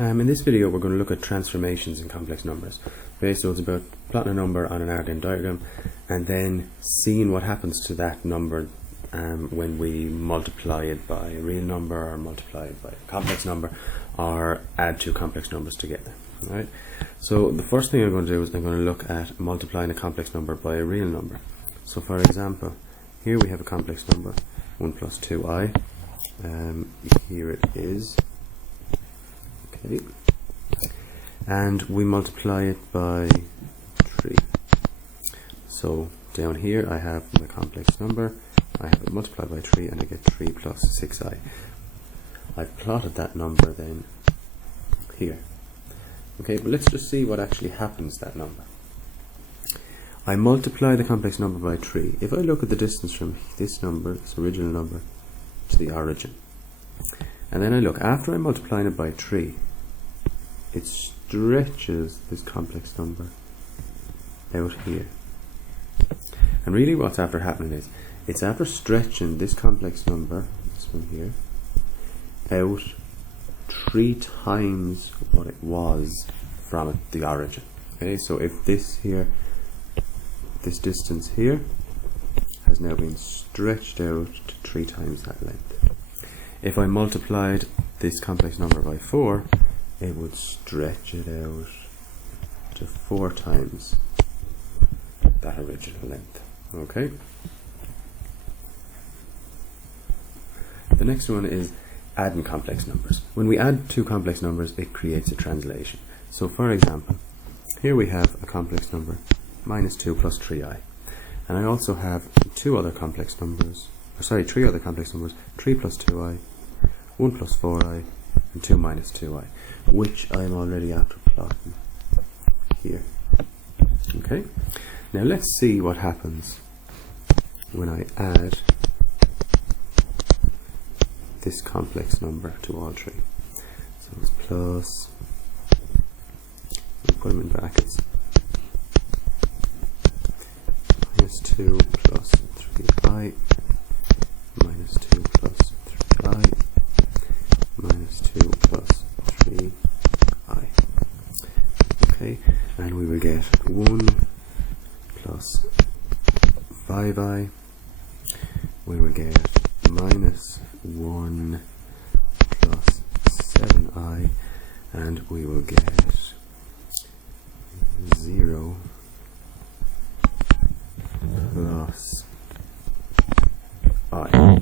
In this video we're going to look at transformations in complex numbers. Okay, so it's about plotting a number on an Venn diagram and then seeing what happens to that number when we multiply it by a real number or multiply it by a complex number or add two complex numbers together. Right? So the first thing I'm going to do is I'm going to look at multiplying a complex number by a real number. So for example, here we have a complex number, 1 plus 2i. Here it is. Okay. And we multiply it by 3. So down here I have my complex number, I have it multiplied by 3 and I get 3 plus 6i. I've plotted that number then here. Okay, but let's just see what actually happens to that number. I multiply the complex number by 3. If I look at the distance from this number, this original number, to the origin, and then I look, after I'm multiplying it by 3, it stretches this complex number out here. And really what's after happening is, it's after stretching this complex number, this one here, out 3 times what it was from the origin. Okay, so if this here, this distance here, has now been stretched out to 3 times that length. If I multiplied this complex number by 4, it would stretch it out to 4 times that original length. Okay. The next one is adding complex numbers. When we add two complex numbers, it creates a translation. So for example, here we have a complex number, minus 2 plus 3i. And I also have three other complex numbers, 3 plus 2i, 1 plus 4i, and 2 minus 2i, which I'm already after plotting here. Okay, now let's see what happens when I add this complex number to all three. So it's plus, we'll put them in brackets, minus 2 plus 3i, minus 2 plus 3i, minus 2 plus 3i. Okay, and we will get 1 plus 5i, we will get minus 1 plus 7i, and we will get 0 plus I.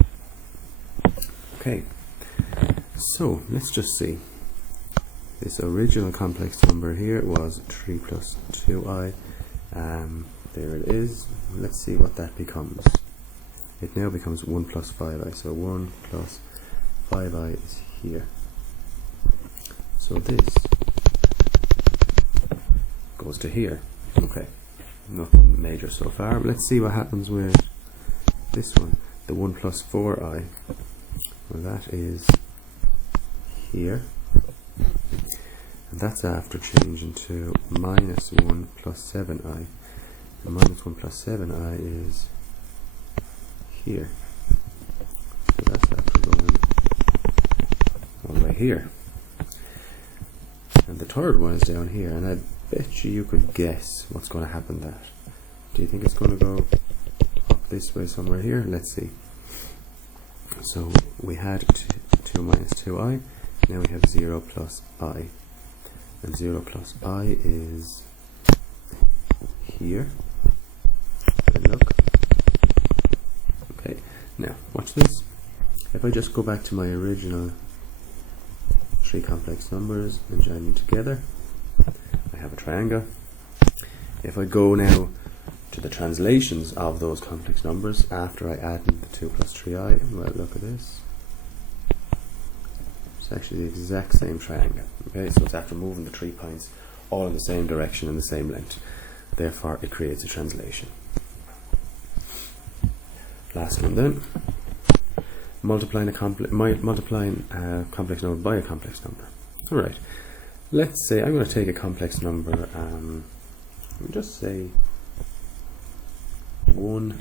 Okay, so let's just see. This original complex number here was 3 plus 2i. There it is. Let's see what that becomes. It now becomes 1 plus 5i. So 1 plus 5i is here. So this goes to here. Okay, nothing major so far. But let's see what happens with this one. The 1 plus 4i. Well, that is here. And that's after changing to minus 1 plus 7i. And minus 1 plus 7i is here. So that's after going all the way here. And the third one is down here, and I bet you could guess what's going to happen there. Do you think it's going to go up this way somewhere here? Let's see. So we had 2 minus 2i, now we have 0 plus I. And 0 plus I is here. Look. Okay, now watch this. If I just go back to my original 3 complex numbers and join them together, I have a triangle. If I go now to the translations of those complex numbers after I add in the 2 plus 3i, well, look at this. It's actually the exact same triangle. Okay, so it's after moving the 3 points all in the same direction and the same length. Therefore, it creates a translation. Last one then. Multiplying a complex number by a complex number. Alright, let's say I'm going to take a complex number, just say 1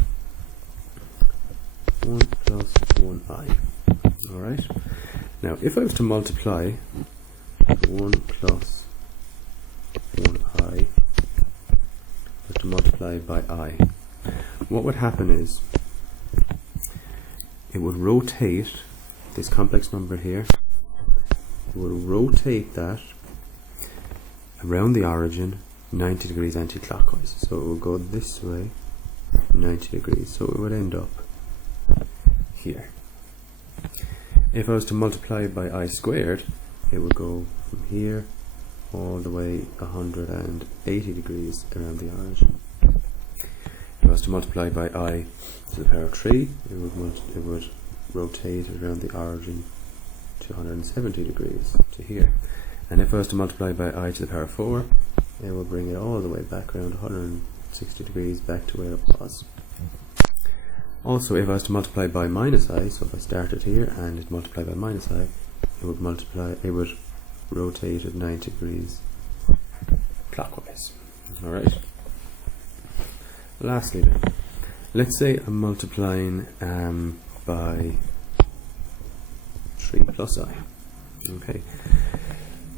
plus 1i. Alright, now if I was to multiply 1 plus 1i, but to multiply by I. What would happen is it would rotate this complex number here, it would rotate that around the origin 90 degrees anti-clockwise. So it would go this way 90 degrees, so it would end up here. If I was to multiply it by I squared, it would go from here all the way 180 degrees around the origin. If I was to multiply by I to the power of 3, it would rotate around the origin to 170 degrees to here. And if I was to multiply by I to the power of 4, it will bring it all the way back around 160 degrees back to where it was. Also, if I was to multiply by minus I, so if I started here and it multiplied by minus I, it would rotate at 90 degrees clockwise. Alright. Lastly then, let's say I'm multiplying by 3 plus I. Okay.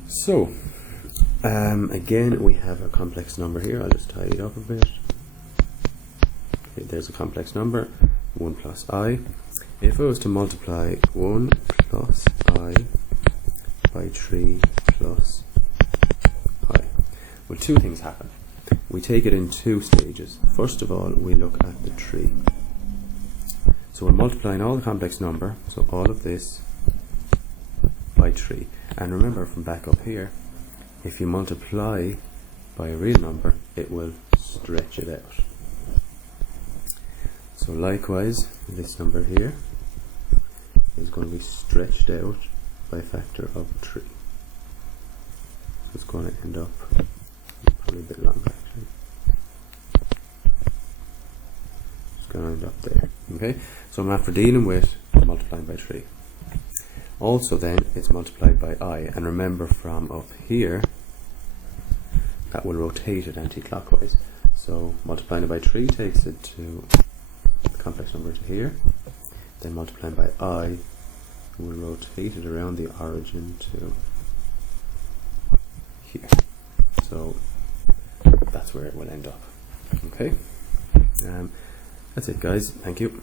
So, again we have a complex number here. I'll just tidy it up a bit. Okay, there's a complex number, 1 plus I. If I was to multiply 1 plus I by 3 plus I, well, two things happen. We take it in two stages. First of all, we look at the 3. So we're multiplying all the complex number, so all of this, by 3. And remember from back up here, if you multiply by a real number, it will stretch it out. So likewise, this number here is going to be stretched out by a factor of 3. So it's going to end up probably a bit longer actually. It's going to end up there. Okay, so I'm after dealing with multiplying by 3. Also then, it's multiplied by I, and remember from up here, that will rotate it anti-clockwise. So multiplying it by 3 takes it to the complex number to here, then multiplying by I will rotate it around the origin to here. So that's where it will end up. Okay, that's it guys, thank you.